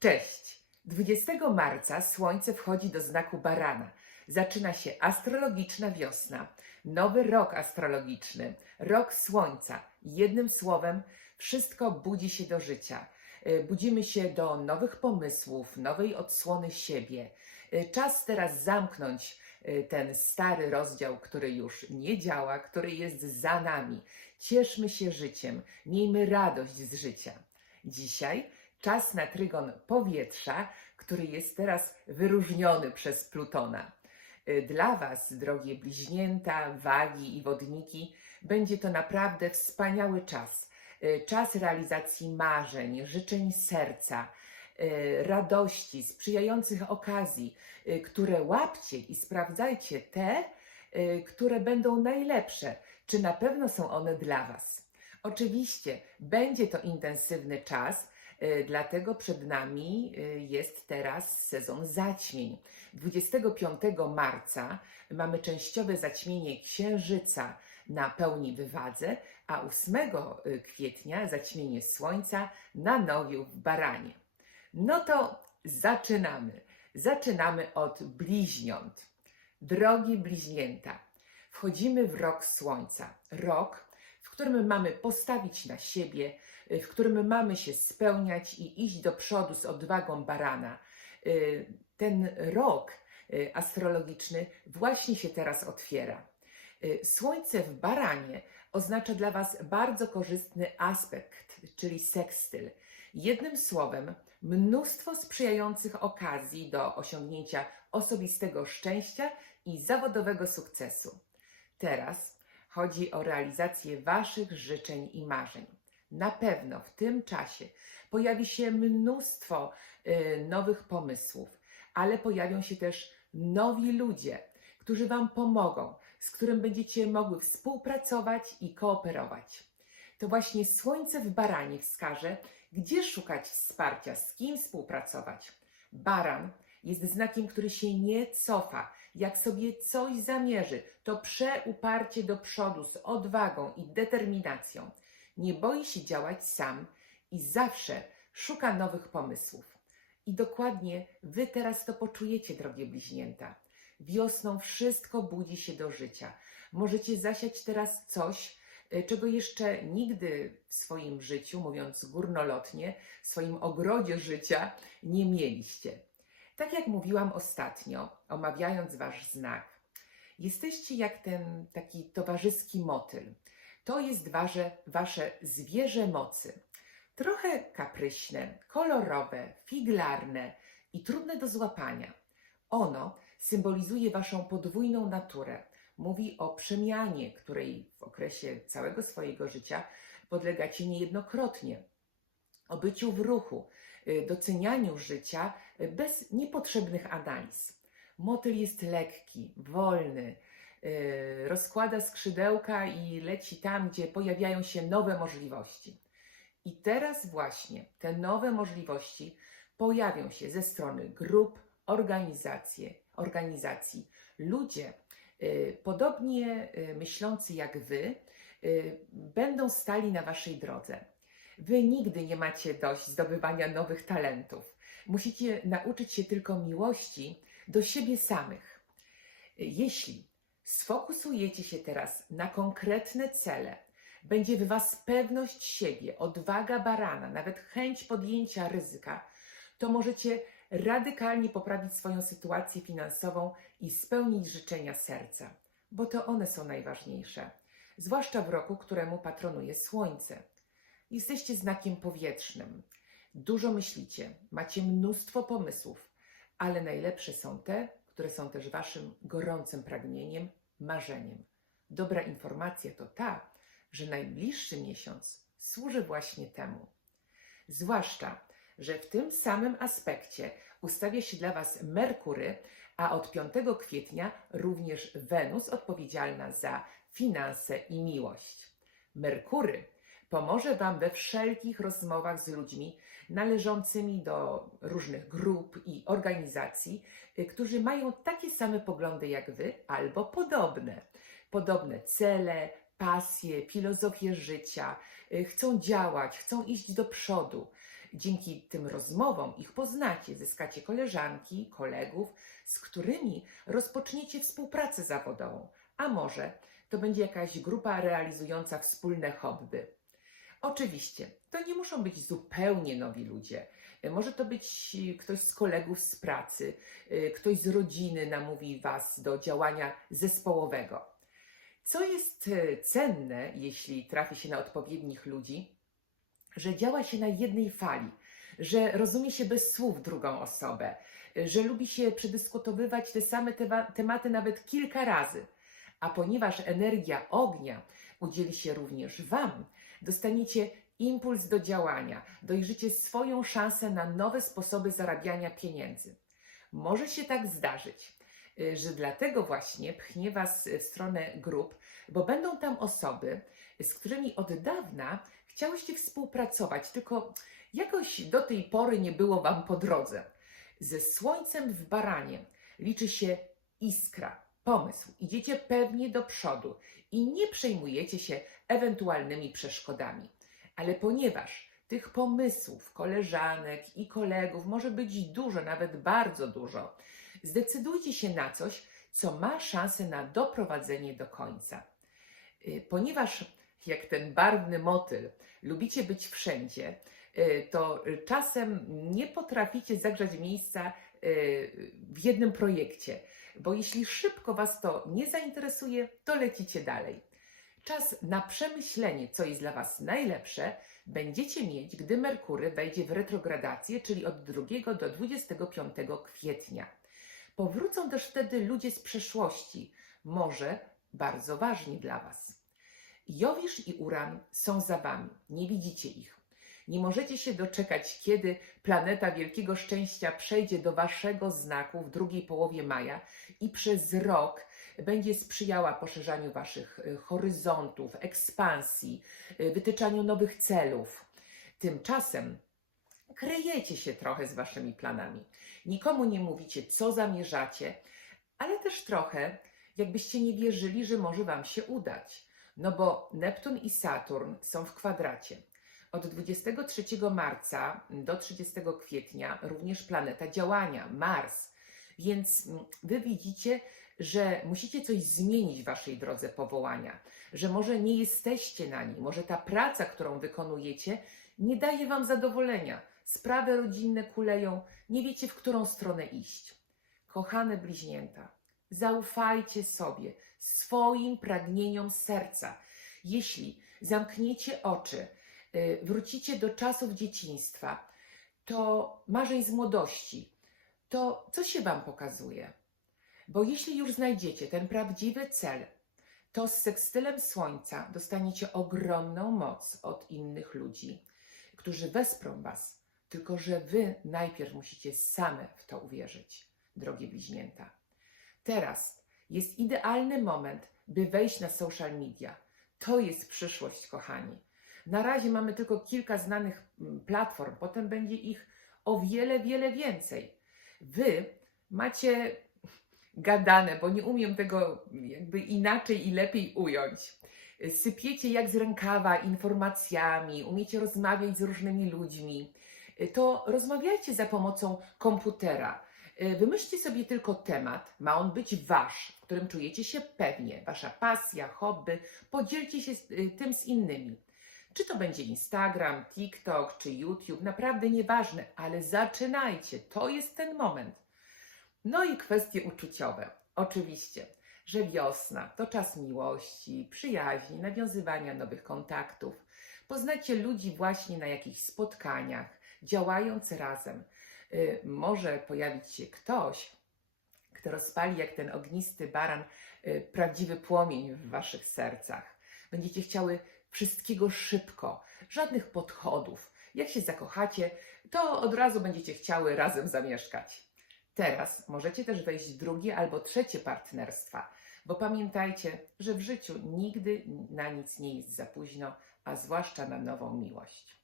Cześć! 20 marca Słońce wchodzi do znaku barana. Zaczyna się astrologiczna wiosna, nowy rok astrologiczny, rok Słońca. Jednym słowem, wszystko budzi się do życia. Y, Budzimy się do nowych pomysłów, nowej odsłony siebie. Y, Czas teraz zamknąć y, ten stary rozdział, który już nie działa, który jest za nami. Cieszmy się życiem, miejmy radość z życia. Dzisiaj czas na trygon powietrza, który jest teraz wyróżniony przez Plutona. Y, Dla Was, drogie bliźnięta, wagi i wodniki, będzie to naprawdę wspaniały czas. Y, Czas realizacji marzeń, życzeń serca, y, radości, sprzyjających okazji, które łapcie i sprawdzajcie te, które będą najlepsze, czy na pewno są one dla Was. Oczywiście będzie to intensywny czas, dlatego przed nami y, jest teraz sezon zaćmień. 25 marca mamy częściowe zaćmienie Księżyca na pełni wywadze, a 8 kwietnia zaćmienie Słońca na nowiu w Baranie. No to zaczynamy. Zaczynamy od bliźniąt. Drogie bliźnięta, wchodzimy w rok Słońca. Rok, w którym mamy postawić na siebie, w którym mamy się spełniać i iść do przodu z odwagą barana. Y, Ten rok y, astrologiczny właśnie się teraz otwiera. Y, Słońce w baranie oznacza dla Was bardzo korzystny aspekt, czyli sekstyl. Jednym słowem, mnóstwo sprzyjających okazji do osiągnięcia osobistego szczęścia i zawodowego sukcesu. Teraz chodzi o realizację Waszych życzeń i marzeń. Na pewno w tym czasie pojawi się mnóstwo y, nowych pomysłów, ale pojawią się też nowi ludzie, którzy Wam pomogą, z którym będziecie mogły współpracować i kooperować. To właśnie Słońce w Baranie wskaże, gdzie szukać wsparcia, z kim współpracować. Baran jest znakiem, który się nie cofa. Jak sobie coś zamierzy, to przeuparcie do przodu z odwagą i determinacją. Nie boi się działać sam i zawsze szuka nowych pomysłów. I dokładnie wy teraz to poczujecie, drogie bliźnięta. Wiosną wszystko budzi się do życia. Możecie zasiać teraz coś, y, czego jeszcze nigdy w swoim życiu, mówiąc górnolotnie, w swoim ogrodzie życia nie mieliście. Tak jak mówiłam ostatnio, omawiając wasz znak, jesteście jak ten taki towarzyski motyl. To jest wasze, wasze zwierzę mocy. Trochę kapryśne, kolorowe, figlarne i trudne do złapania. Ono symbolizuje waszą podwójną naturę. Mówi o przemianie, której w okresie całego swojego życia podlegacie niejednokrotnie. O byciu w ruchu, y, docenianiu życia y, bez niepotrzebnych analiz. Motyl jest lekki, wolny, rozkłada skrzydełka i leci tam, gdzie pojawiają się nowe możliwości. I teraz właśnie te nowe możliwości pojawią się ze strony grup, organizacje, organizacji. Ludzie y, podobnie y, myślący jak wy będą stali na waszej drodze. Wy nigdy nie macie dość zdobywania nowych talentów. Musicie nauczyć się tylko miłości do siebie samych. Jeśli sfokusujecie się teraz na konkretne cele, będzie w Was pewność siebie, odwaga barana, nawet chęć podjęcia ryzyka, to możecie radykalnie poprawić swoją sytuację finansową i spełnić życzenia serca, bo to one są najważniejsze, zwłaszcza w roku, któremu patronuje Słońce. Jesteście znakiem powietrznym. Dużo myślicie, macie mnóstwo pomysłów, ale najlepsze są te, które są też Waszym gorącym pragnieniem, marzeniem. Dobra informacja to ta, że najbliższy miesiąc służy właśnie temu. Zwłaszcza, że w tym samym aspekcie ustawia się dla Was Merkury, a od 5 kwietnia również Wenus odpowiedzialna za finanse i miłość. Merkury pomoże Wam we wszelkich rozmowach z ludźmi należącymi do różnych grup i organizacji, y, którzy mają takie same poglądy jak Wy albo podobne. Podobne cele, pasje, filozofię życia, y, chcą działać, chcą iść do przodu. Dzięki tym rozmowom ich poznacie, zyskacie koleżanki, kolegów, z którymi rozpoczniecie współpracę zawodową, a może to będzie jakaś grupa realizująca wspólne hobby. Oczywiście, to nie muszą być zupełnie nowi ludzie. Y, Może to być y, ktoś z kolegów z pracy, y, ktoś z rodziny namówi Was do działania zespołowego. Co jest e, cenne, jeśli trafi się na odpowiednich ludzi, że działa się na jednej fali, że rozumie się bez słów drugą osobę, e, że lubi się przedyskutowywać te same tematy nawet kilka razy. A ponieważ energia ognia udzieli się również Wam, dostaniecie impuls do działania, dojrzycie swoją szansę na nowe sposoby zarabiania pieniędzy. Może się tak zdarzyć, y, że dlatego właśnie pchnie Was w stronę grup, bo będą tam osoby, z którymi od dawna chciałyście współpracować, tylko jakoś do tej pory nie było Wam po drodze. Ze słońcem w baranie liczy się iskra, pomysł. Idziecie pewnie do przodu i nie przejmujecie się ewentualnymi przeszkodami. Ale ponieważ tych pomysłów, koleżanek i kolegów może być dużo, nawet bardzo dużo, zdecydujcie się na coś, co ma szansę na doprowadzenie do końca. Y, Ponieważ, jak ten barwny motyl, lubicie być wszędzie, to czasem nie potraficie zagrzać miejsca y, w jednym projekcie, bo jeśli szybko Was to nie zainteresuje, to lecicie dalej. Czas na przemyślenie, co jest dla Was najlepsze, będziecie mieć, gdy Merkury wejdzie w retrogradację, czyli od 2 do 25 kwietnia. Powrócą też wtedy ludzie z przeszłości, może bardzo ważni dla Was. Jowisz i Uran są za Wami, nie widzicie ich. Nie możecie się doczekać, kiedy planeta Wielkiego Szczęścia przejdzie do Waszego znaku w drugiej połowie maja i przez rok będzie sprzyjała poszerzaniu Waszych y, horyzontów, ekspansji, y, wytyczaniu nowych celów. Tymczasem kryjecie się trochę z Waszymi planami. Nikomu nie mówicie, co zamierzacie, ale też trochę, jakbyście nie wierzyli, że może Wam się udać. No bo Neptun i Saturn są w kwadracie. Od 23 marca do 30 kwietnia również planeta działania, Mars. Więc mm, Wy widzicie, że musicie coś zmienić w Waszej drodze powołania, że może nie jesteście na niej, może ta praca, którą wykonujecie, nie daje Wam zadowolenia. Sprawy rodzinne kuleją, nie wiecie, w którą stronę iść. Kochane bliźnięta, zaufajcie sobie, swoim pragnieniom serca. Jeśli zamkniecie oczy, wrócicie do czasów dzieciństwa, to marzeń z młodości, to co się Wam pokazuje? Bo jeśli już znajdziecie ten prawdziwy cel, to z sekstylem Słońca dostaniecie ogromną moc od innych ludzi, którzy wesprą Was. Tylko, że Wy najpierw musicie same w to uwierzyć, drogie bliźnięta. Teraz jest idealny moment, by wejść na social media. To jest przyszłość, kochani. Na razie mamy tylko kilka znanych mm, platform, potem będzie ich o wiele, wiele więcej. Wy macie gadane, bo nie umiem tego jakby inaczej i lepiej ująć. Sypiecie jak z rękawa informacjami, umiecie rozmawiać z różnymi ludźmi. To rozmawiajcie za pomocą komputera. Wymyślcie sobie tylko temat, ma on być wasz, w którym czujecie się pewnie, wasza pasja, hobby. Podzielcie się y, tym z innymi. Czy to będzie Instagram, TikTok czy YouTube, naprawdę nieważne, ale zaczynajcie, to jest ten moment. No i kwestie uczuciowe. Oczywiście, że wiosna to czas miłości, przyjaźni, nawiązywania nowych kontaktów. Poznacie ludzi właśnie na jakichś spotkaniach, działając razem. Y, może pojawić się ktoś, kto rozpali jak ten ognisty baran y, prawdziwy płomień w waszych sercach. Będziecie chciały wszystkiego szybko, żadnych podchodów. Jak się zakochacie, to od razu będziecie chciały razem zamieszkać. Teraz możecie też wejść w drugie albo trzecie partnerstwa, bo pamiętajcie, że w życiu nigdy na nic nie jest za późno, a zwłaszcza na nową miłość.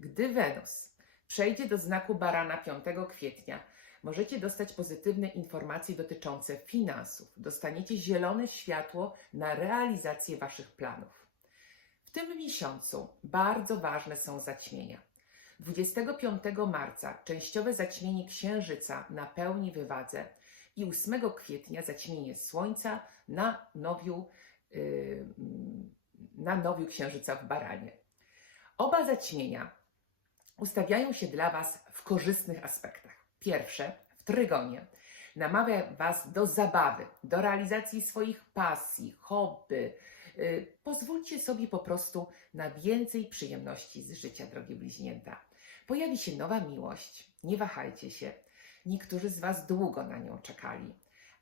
Gdy Wenus przejdzie do znaku barana 5 kwietnia, możecie dostać pozytywne informacje dotyczące finansów. Dostaniecie zielone światło na realizację Waszych planów. Tym miesiącu bardzo ważne są zaćmienia. 25 marca częściowe zaćmienie Księżyca na pełni wywadze i 8 kwietnia zaćmienie Słońca na nowiu, yy, na nowiu Księżyca w Baranie. Oba zaćmienia ustawiają się dla Was w korzystnych aspektach. Pierwsze, w trygonie, namawia Was do zabawy, do realizacji swoich pasji, hobby. Yy, Pozwólcie sobie po prostu na więcej przyjemności z życia, drogie bliźnięta. Pojawi się nowa miłość, nie wahajcie się. Niektórzy z Was długo na nią czekali.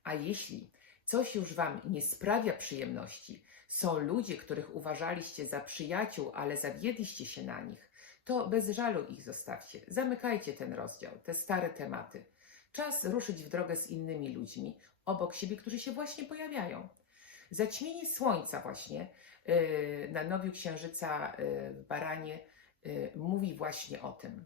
A jeśli coś już Wam nie sprawia przyjemności, są ludzie, których uważaliście za przyjaciół, ale zawiedliście się na nich, to bez żalu ich zostawcie. Zamykajcie ten rozdział, te stare tematy. Czas ruszyć w drogę z innymi ludźmi obok siebie, którzy się właśnie pojawiają. Zaćmienie słońca właśnie yy, na nowiu księżyca yy, w Baranie yy, mówi właśnie o tym.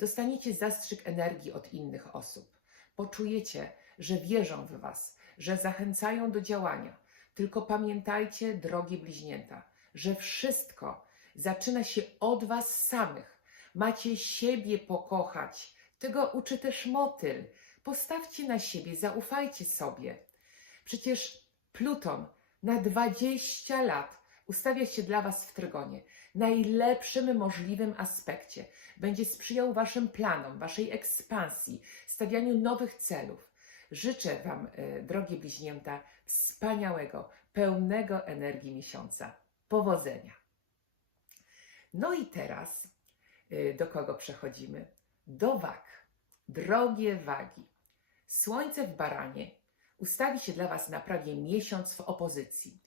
Dostaniecie zastrzyk energii od innych osób. Poczujecie, że wierzą w Was, że zachęcają do działania. Tylko pamiętajcie, drogie bliźnięta, że wszystko zaczyna się od Was samych. Macie siebie pokochać. Tego uczy też motyl. Postawcie na siebie, zaufajcie sobie. Przecież Pluton na 20 lat ustawia się dla Was w trygonie, najlepszym możliwym aspekcie. Będzie sprzyjał Waszym planom, Waszej ekspansji, stawianiu nowych celów. Życzę Wam, e, drogie bliźnięta, wspaniałego, pełnego energii miesiąca. Powodzenia. No i teraz e, do kogo przechodzimy? Do wag. Drogie wagi. Słońce w baranie ustawi się dla Was na prawie miesiąc w opozycji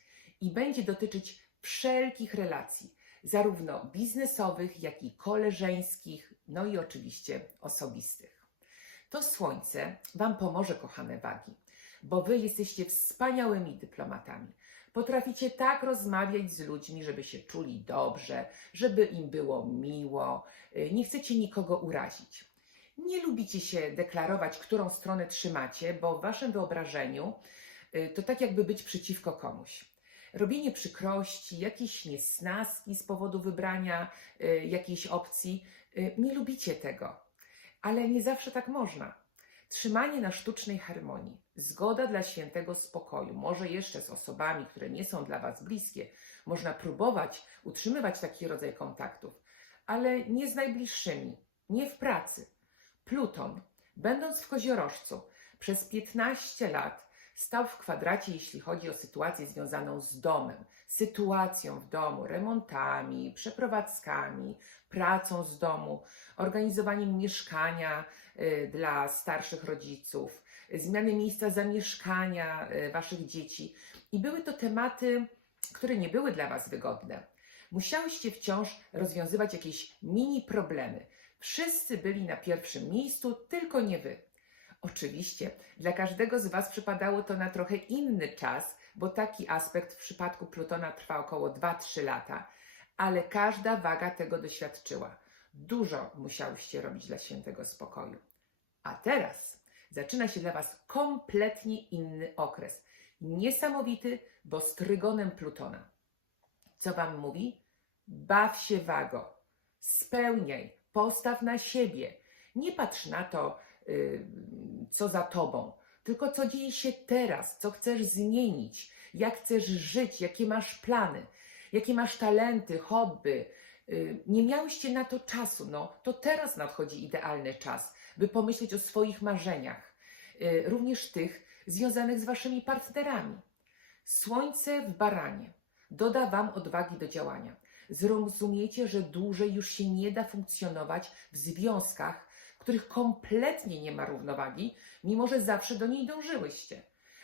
i będzie dotyczyć wszelkich relacji, zarówno biznesowych, jak i koleżeńskich, no i oczywiście osobistych. To słońce Wam pomoże, kochane wagi, bo Wy jesteście wspaniałymi dyplomatami. Potraficie tak rozmawiać z ludźmi, żeby się czuli dobrze, żeby im było miło, nie chcecie nikogo urazić. Nie lubicie się deklarować, którą stronę trzymacie, bo w Waszym wyobrażeniu y, to tak jakby być przeciwko komuś. Robienie przykrości, jakieś niesnaski z powodu wybrania y, jakiejś opcji, y, nie lubicie tego. Ale nie zawsze tak można. Trzymanie na sztucznej harmonii, zgoda dla świętego spokoju, może jeszcze z osobami, które nie są dla Was bliskie, można próbować utrzymywać taki rodzaj kontaktów, ale nie z najbliższymi, nie w pracy. Pluton, będąc w koziorożcu, przez 15 lat stał w kwadracie, jeśli chodzi o sytuację związaną z domem, sytuacją w domu, remontami, przeprowadzkami, pracą z domu, organizowaniem mieszkania y, dla starszych rodziców, zmiany miejsca zamieszkania y, waszych dzieci. I były to tematy, które nie były dla was wygodne. Musiałyście wciąż rozwiązywać jakieś mini problemy. Wszyscy byli na pierwszym miejscu, tylko nie wy. Oczywiście, dla każdego z Was przypadało to na trochę inny czas, bo taki aspekt w przypadku Plutona trwa około 2-3 lata, ale każda waga tego doświadczyła. Dużo musiałyście robić dla świętego spokoju. A teraz zaczyna się dla Was kompletnie inny okres. Niesamowity, bo z trygonem Plutona. Co Wam mówi? Baw się wago, spełniaj, postaw na siebie. Nie patrz na to, y, co za tobą, tylko co dzieje się teraz, co chcesz zmienić, jak chcesz żyć, jakie masz plany, jakie masz talenty, hobby. Y, Nie miałyście na to czasu, no to teraz nadchodzi idealny czas, by pomyśleć o swoich marzeniach, y, również tych związanych z waszymi partnerami. Słońce w baranie doda wam odwagi do działania. Zrozumiecie, że dłużej już się nie da funkcjonować w związkach, w których kompletnie nie ma równowagi, mimo że zawsze do niej dążyłyście.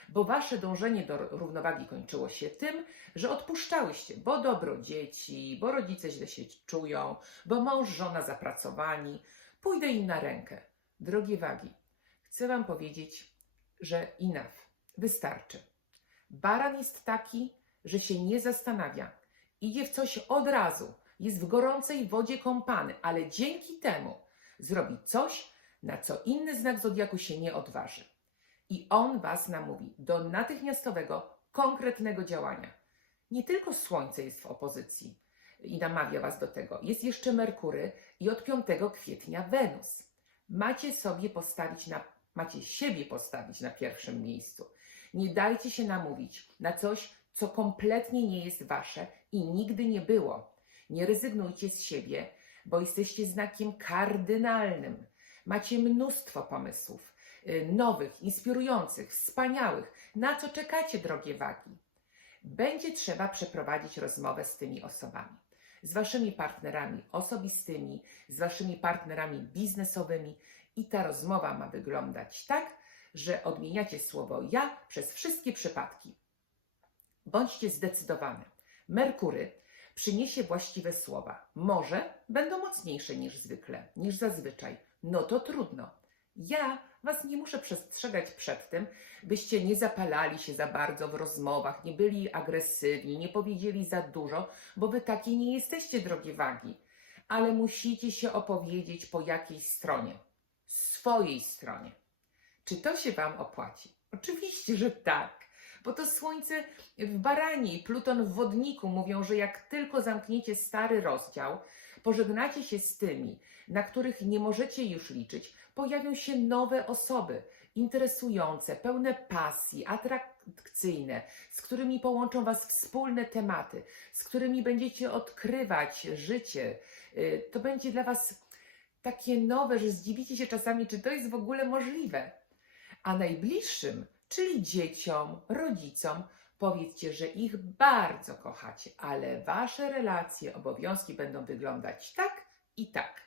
Bo wasze dążenie do równowagi kończyło się tym, że odpuszczałyście, bo dobro dzieci, bo rodzice źle się czują, bo mąż, żona zapracowani, pójdę im na rękę. Drogie wagi, chcę wam powiedzieć, że enough, wystarczy. Baran jest taki, że się nie zastanawia, idzie w coś od razu, jest w gorącej wodzie kąpany, ale dzięki temu zrobi coś, na co inny znak zodiaku się nie odważy. I on was namówi do natychmiastowego, konkretnego działania. Nie tylko Słońce jest w opozycji. i namawia Was do tego. Jest jeszcze Merkury i od 5 kwietnia Wenus. Macie sobie postawić na, macie siebie postawić na pierwszym miejscu. Nie dajcie się namówić na coś, co kompletnie nie jest Wasze i nigdy nie było. Nie rezygnujcie z siebie, bo jesteście znakiem kardynalnym. Macie mnóstwo pomysłów, y, nowych, inspirujących, wspaniałych. Na co czekacie, drogie wagi? Będzie trzeba przeprowadzić rozmowę z tymi osobami, z waszymi partnerami osobistymi, z waszymi partnerami biznesowymi i ta rozmowa ma wyglądać tak, że odmieniacie słowo ja przez wszystkie przypadki. Bądźcie zdecydowane. Merkury przyniesie właściwe słowa. Może będą mocniejsze niż zwykle, niż zazwyczaj. No to trudno. Ja Was nie muszę przestrzegać przed tym, byście nie zapalali się za bardzo w rozmowach, nie byli agresywni, nie powiedzieli za dużo, bo Wy takie nie jesteście, drogie wagi. Ale musicie się opowiedzieć po jakiej stronie. Swojej stronie. Czy to się Wam opłaci? Oczywiście, że tak. Bo to słońce w baranie i Pluton w wodniku mówią, że jak tylko zamkniecie stary rozdział, pożegnacie się z tymi, na których nie możecie już liczyć, pojawią się nowe osoby, interesujące, pełne pasji, atrakcyjne, z którymi połączą Was wspólne tematy, z którymi będziecie odkrywać życie. Y, To będzie dla Was takie nowe, że zdziwicie się czasami, czy to jest w ogóle możliwe. A najbliższym, czyli dzieciom, rodzicom, powiedzcie, że ich bardzo kochacie, ale wasze relacje, obowiązki będą wyglądać tak i tak.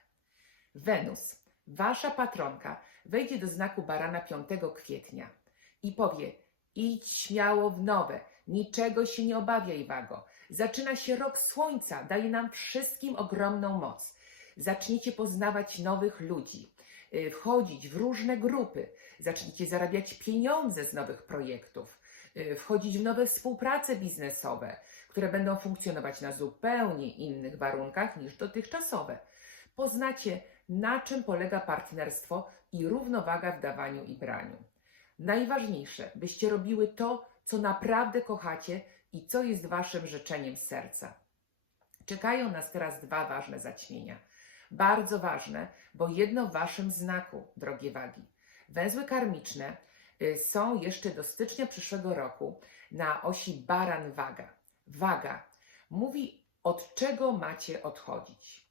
Wenus, wasza patronka, wejdzie do znaku barana 5 kwietnia i powie: idź śmiało w nowe, niczego się nie obawiaj, wago. Zaczyna się rok słońca, daje nam wszystkim ogromną moc. Zaczniecie poznawać nowych ludzi, y, wchodzić w różne grupy, zaczniecie zarabiać pieniądze z nowych projektów, y, wchodzić w nowe współprace biznesowe, które będą funkcjonować na zupełnie innych warunkach niż dotychczasowe. Poznacie, na czym polega partnerstwo i równowaga w dawaniu i braniu. Najważniejsze, byście robiły to, co naprawdę kochacie i co jest waszym życzeniem serca. Czekają nas teraz dwa ważne zaćmienia. Bardzo ważne, bo jedno w waszym znaku, drogie wagi. Węzły karmiczne y, są jeszcze do stycznia przyszłego roku na osi baran-waga. Waga mówi, od czego macie odchodzić.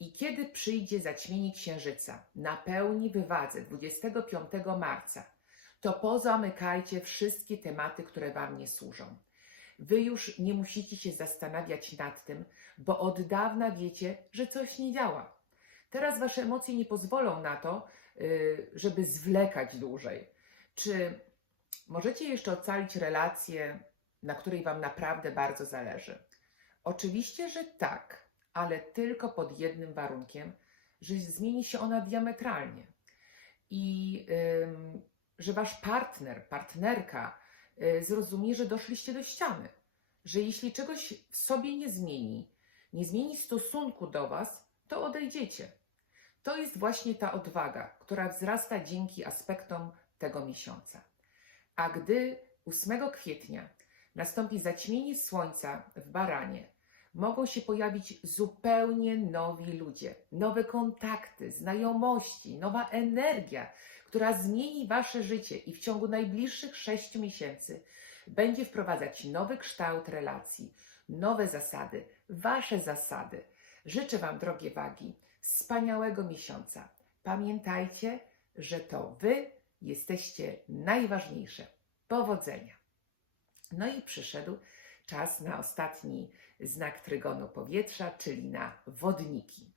I kiedy przyjdzie zaćmienie księżyca na pełni wywadze 25 marca, to pozamykajcie wszystkie tematy, które Wam nie służą. Wy już nie musicie się zastanawiać nad tym, bo od dawna wiecie, że coś nie działa. Teraz Wasze emocje nie pozwolą na to, żeby zwlekać dłużej. Czy możecie jeszcze ocalić relację, na której Wam naprawdę bardzo zależy? Oczywiście, że tak, ale tylko pod jednym warunkiem, że zmieni się ona diametralnie i że Wasz partner, partnerka y, zrozumie, że doszliście do ściany, że jeśli czegoś w sobie nie zmieni, nie zmieni stosunku do Was, to odejdziecie. To jest właśnie ta odwaga, która wzrasta dzięki aspektom tego miesiąca. A gdy 8 kwietnia nastąpi zaćmienie słońca w baranie, mogą się pojawić zupełnie nowi ludzie, nowe kontakty, znajomości, nowa energia, która zmieni wasze życie i w ciągu najbliższych sześciu miesięcy będzie wprowadzać nowy kształt relacji, nowe zasady, wasze zasady. Życzę Wam, drogie wagi, wspaniałego miesiąca. Pamiętajcie, że to Wy jesteście najważniejsze. Powodzenia! No i przyszedł czas na ostatni znak trygonu powietrza, czyli na wodniki.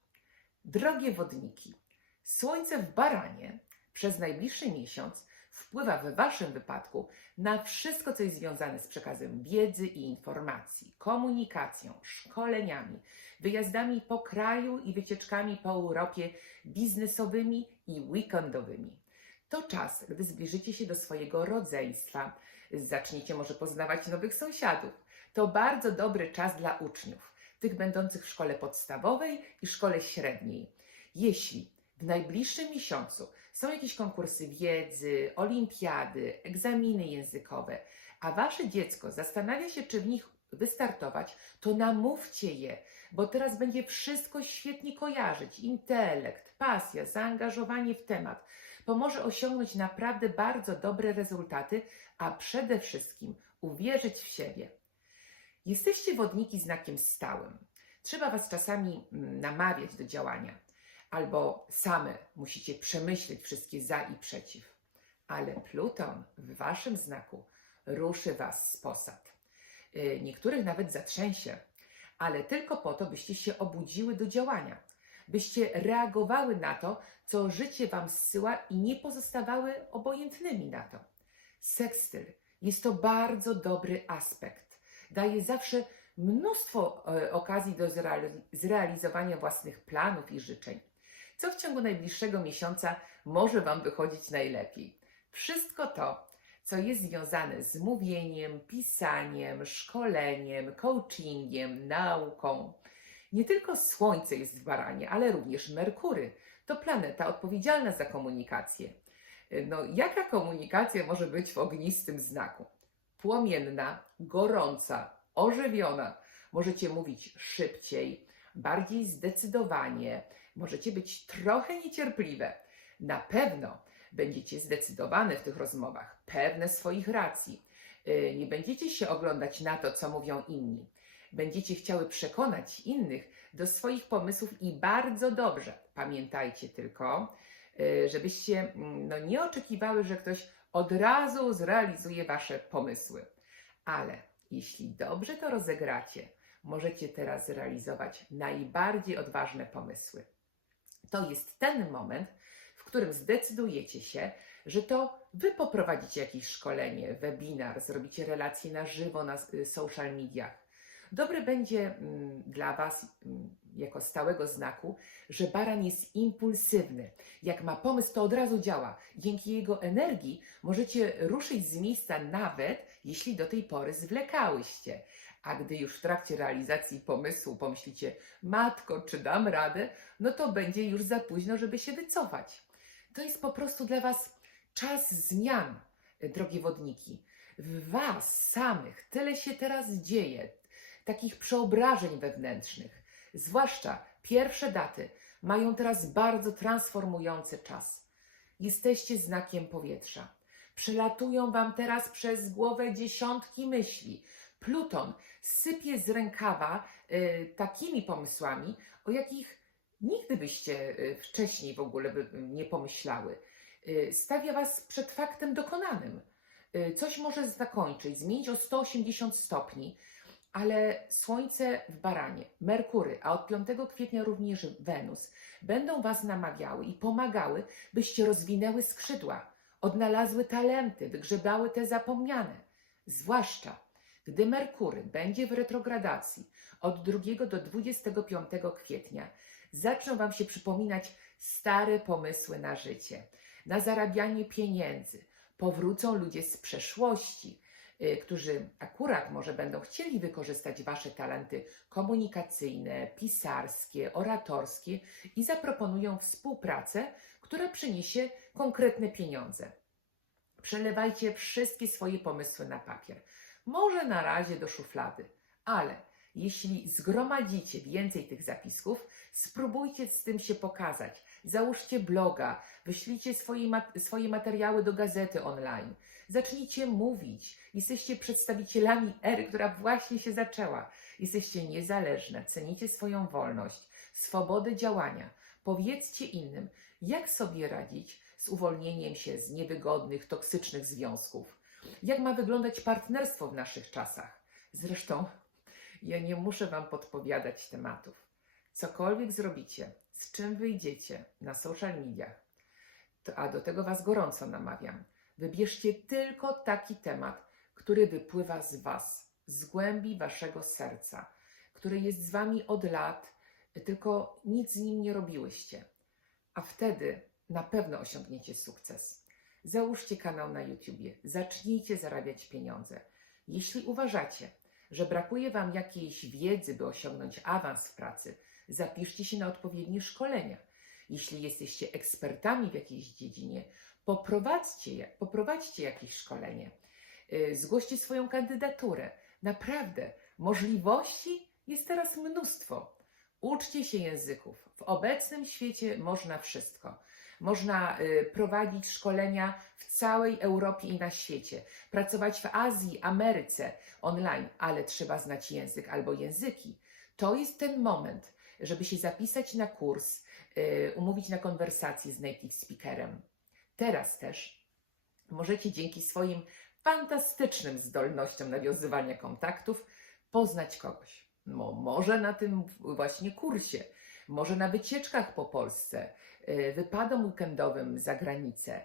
Drogie wodniki, Słońce w baranie przez najbliższy miesiąc wpływa w Waszym wypadku na wszystko, co jest związane z przekazem wiedzy i informacji, komunikacją, szkoleniami, wyjazdami po kraju i wycieczkami po Europie biznesowymi i weekendowymi. To czas, gdy zbliżycie się do swojego rodzeństwa, zaczniecie może poznawać nowych sąsiadów. To bardzo dobry czas dla uczniów, tych będących w szkole podstawowej i szkole średniej. Jeśli w najbliższym miesiącu są jakieś konkursy wiedzy, olimpiady, egzaminy językowe, a wasze dziecko zastanawia się, czy w nich wystartować, to namówcie je, bo teraz będzie wszystko świetnie kojarzyć. Intelekt, pasja, zaangażowanie w temat pomoże osiągnąć naprawdę bardzo dobre rezultaty, a przede wszystkim uwierzyć w siebie. Jesteście wodniki znakiem stałym. Trzeba Was czasami mm, namawiać do działania, albo same musicie przemyśleć wszystkie za i przeciw. Ale Pluton w Waszym znaku ruszy Was z posad. Y, Niektórych nawet zatrzęsie, ale tylko po to, byście się obudziły do działania, byście reagowały na to, co życie Wam zsyła i nie pozostawały obojętnymi na to. Sekstyl jest to bardzo dobry aspekt. Daje zawsze mnóstwo e, okazji do zreali- zrealizowania własnych planów i życzeń. Co w ciągu najbliższego miesiąca może Wam wychodzić najlepiej? Wszystko to, co jest związane z mówieniem, pisaniem, szkoleniem, coachingiem, nauką. Nie tylko Słońce jest w baranie, ale również Merkury. To planeta odpowiedzialna za komunikację. No, jaka komunikacja może być w ognistym znaku? Płomienna, gorąca, ożywiona. Możecie mówić szybciej, bardziej zdecydowanie, możecie być trochę niecierpliwe. Na pewno będziecie zdecydowane w tych rozmowach, pewne swoich racji. Yy, Nie będziecie się oglądać na to, co mówią inni. Będziecie chciały przekonać innych do swoich pomysłów i bardzo dobrze. Pamiętajcie tylko, yy, żebyście mm, no, nie oczekiwały, że ktoś od razu zrealizuje wasze pomysły. Ale jeśli dobrze to rozegracie, możecie teraz zrealizować najbardziej odważne pomysły. To jest ten moment, w którym zdecydujecie się, że to wy poprowadzicie jakieś szkolenie, webinar, zrobicie relacje na żywo na y, social mediach. Dobre będzie mm, dla Was mm, jako stałego znaku, że baran jest impulsywny. Jak ma pomysł, to od razu działa. Dzięki jego energii możecie ruszyć z miejsca nawet, jeśli do tej pory zwlekałyście. A gdy już w trakcie realizacji pomysłu pomyślicie, matko, czy dam radę, no to będzie już za późno, żeby się wycofać. To jest po prostu dla Was czas zmian, drogie wodniki. W Was samych tyle się teraz dzieje, takich przeobrażeń wewnętrznych. Zwłaszcza pierwsze daty mają teraz bardzo transformujący czas. Jesteście znakiem powietrza. Przelatują Wam teraz przez głowę dziesiątki myśli. Pluton sypie z rękawa y, takimi pomysłami, o jakich nigdy byście y, wcześniej w ogóle by nie pomyślały. Y, stawia Was przed faktem dokonanym. Y, coś może zakończyć, zmienić o 180 stopni, ale Słońce w baranie, Merkury, a od 5 kwietnia również Wenus będą Was namawiały i pomagały, byście rozwinęły skrzydła, odnalazły talenty, wygrzebały te zapomniane. Zwłaszcza gdy Merkury będzie w retrogradacji od 2 do 25 kwietnia, zaczną Wam się przypominać stare pomysły na życie, na zarabianie pieniędzy. Powrócą ludzie z przeszłości, y, którzy akurat może będą chcieli wykorzystać Wasze talenty komunikacyjne, pisarskie, oratorskie i zaproponują współpracę, która przyniesie konkretne pieniądze. Przelewajcie wszystkie swoje pomysły na papier. Może na razie do szuflady, ale jeśli zgromadzicie więcej tych zapisków, spróbujcie z tym się pokazać. Załóżcie bloga, wyślijcie swoje, mat- swoje materiały do gazety online. Zacznijcie mówić. Jesteście przedstawicielami ery, która właśnie się zaczęła. Jesteście niezależne, cenicie swoją wolność, swobodę działania. Powiedzcie innym, jak sobie radzić z uwolnieniem się z niewygodnych, toksycznych związków. Jak ma wyglądać partnerstwo w naszych czasach? Zresztą ja nie muszę Wam podpowiadać tematów. Cokolwiek zrobicie, z czym wyjdziecie na social mediach, to, a do tego Was gorąco namawiam, wybierzcie tylko taki temat, który wypływa z Was, z głębi Waszego serca, który jest z Wami od lat, tylko nic z nim nie robiłyście. A wtedy na pewno osiągniecie sukces. Załóżcie kanał na YouTubie, zacznijcie zarabiać pieniądze. Jeśli uważacie, że brakuje Wam jakiejś wiedzy, by osiągnąć awans w pracy, zapiszcie się na odpowiednie szkolenia. Jeśli jesteście ekspertami w jakiejś dziedzinie, poprowadźcie, poprowadźcie jakieś szkolenie. Yy, Zgłoście swoją kandydaturę. Naprawdę, Możliwości jest teraz mnóstwo. Uczcie się języków. W obecnym świecie można wszystko. Można y, prowadzić szkolenia w całej Europie i na świecie, pracować w Azji, Ameryce online, ale trzeba znać język albo języki. To jest ten moment, żeby się zapisać na kurs, y, umówić na konwersację z native speakerem. Teraz też możecie dzięki swoim fantastycznym zdolnościom nawiązywania kontaktów poznać kogoś. Może na tym właśnie kursie, może na wycieczkach po Polsce, y, wypadom weekendowym za granicę.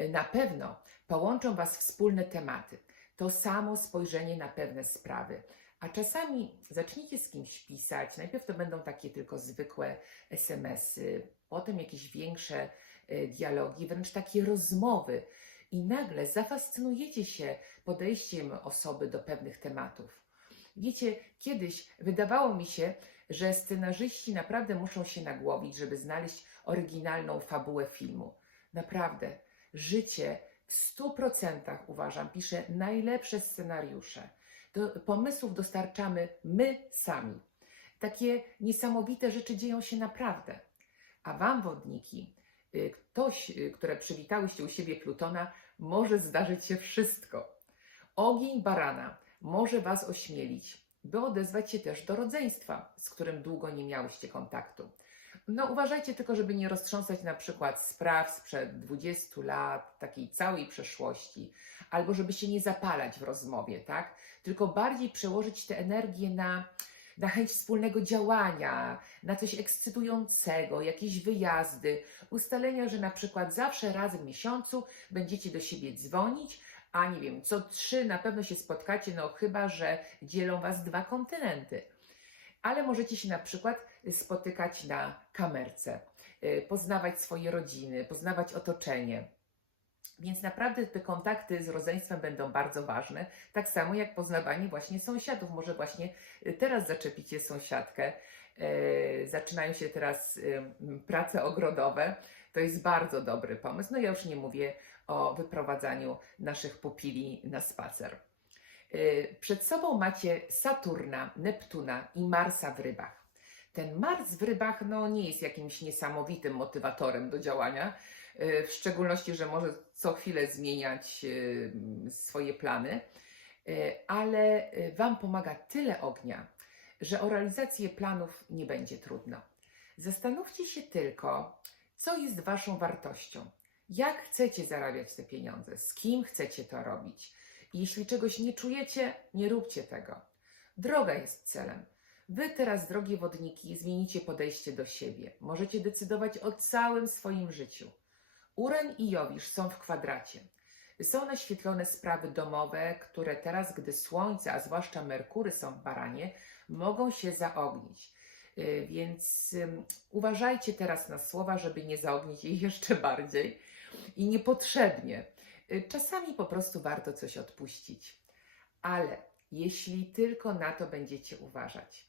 Y, Na pewno połączą Was wspólne tematy, to samo spojrzenie na pewne sprawy. A czasami zacznijcie z kimś pisać. Najpierw to będą takie tylko zwykłe SMS-y, potem jakieś większe y, dialogi, wręcz takie rozmowy. I nagle zafascynujecie się podejściem osoby do pewnych tematów. Wiecie, kiedyś wydawało mi się, że scenarzyści naprawdę muszą się nagłowić, żeby znaleźć oryginalną fabułę filmu. Naprawdę, życie w stu procentach uważam pisze najlepsze scenariusze. Do, pomysłów dostarczamy my sami. Takie niesamowite rzeczy dzieją się naprawdę. A wam, wodniki, y, ktoś, y, które przywitałyście u siebie Plutona, może zdarzyć się wszystko. Ogień barana może was ośmielić, by odezwać się też do rodzeństwa, z którym długo nie miałyście kontaktu. No uważajcie tylko, żeby nie roztrząsać na przykład spraw sprzed 20 lat, takiej całej przeszłości, albo żeby się nie zapalać w rozmowie, tak? Tylko bardziej przełożyć tę energię na, na chęć wspólnego działania, na coś ekscytującego, jakieś wyjazdy, ustalenia, że na przykład zawsze raz w miesiącu będziecie do siebie dzwonić, a nie wiem, co trzy na pewno się spotkacie, no chyba, że dzielą was dwa kontynenty. Ale możecie się na przykład spotykać na kamerce, y, poznawać swoje rodziny, poznawać otoczenie. Więc naprawdę te kontakty z rodzeństwem będą bardzo ważne, tak samo jak poznawanie właśnie sąsiadów. Może właśnie y, teraz zaczepicie sąsiadkę, y, zaczynają się teraz prace ogrodowe. To jest bardzo dobry pomysł. No ja już nie mówię o wyprowadzaniu naszych pupili na spacer. Y, Przed sobą macie Saturna, Neptuna i Marsa w rybach. Ten Mars w rybach no, nie jest jakimś niesamowitym motywatorem do działania, y, w szczególności, że może co chwilę zmieniać y, swoje plany, ale Wam pomaga tyle ognia, że o realizację planów nie będzie trudno. Zastanówcie się tylko, co jest Waszą wartością. Jak chcecie zarabiać te pieniądze? Z kim chcecie to robić? I Jeśli czegoś nie czujecie, nie róbcie tego. Droga jest celem. Wy teraz, drogie wodniki, zmienicie podejście do siebie. Możecie decydować o całym swoim życiu. Uren i Jowisz są w kwadracie. Są naświetlone sprawy domowe, które teraz, gdy Słońce, a zwłaszcza Merkury są w baranie, mogą się zaognić. Yy, Więc uważajcie teraz na słowa, żeby nie zaognić jej jeszcze bardziej i niepotrzebnie. Yy, Czasami po prostu warto coś odpuścić. Ale jeśli tylko na to będziecie uważać,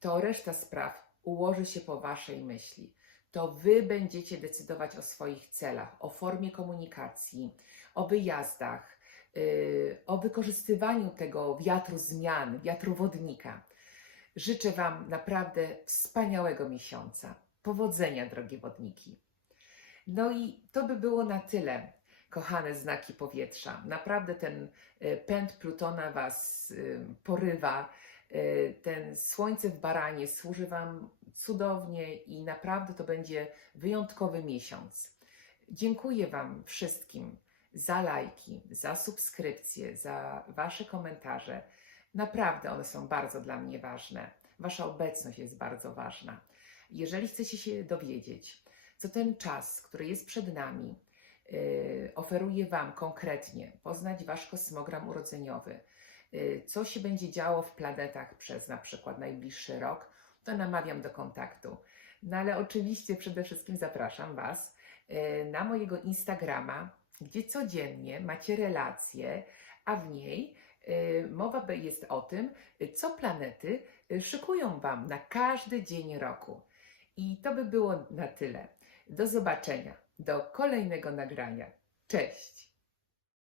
to reszta spraw ułoży się po waszej myśli. To wy będziecie decydować o swoich celach, o formie komunikacji, o wyjazdach, yy, o wykorzystywaniu tego wiatru zmian, wiatru wodnika. Życzę Wam naprawdę wspaniałego miesiąca. Powodzenia, drogie wodniki. No i to by było na tyle, kochane znaki powietrza. Naprawdę ten e, pęd Plutona Was e, porywa. E, Ten słońce w baranie służy Wam cudownie i naprawdę to będzie wyjątkowy miesiąc. Dziękuję Wam wszystkim za lajki, za subskrypcje, za Wasze komentarze. Naprawdę one są bardzo dla mnie ważne. Wasza obecność jest bardzo ważna. Jeżeli chcecie się dowiedzieć, co ten czas, który jest przed nami, yy, oferuje Wam konkretnie, poznać Wasz kosmogram urodzeniowy, yy, co się będzie działo w planetach przez na przykład najbliższy rok, to namawiam do kontaktu. No ale oczywiście przede wszystkim zapraszam Was yy, na mojego Instagrama, gdzie codziennie macie relacje, a w niej y, mowa jest o tym, y, co planety y, szykują Wam na każdy dzień roku. I to by było na tyle. Do zobaczenia, do kolejnego nagrania. Cześć!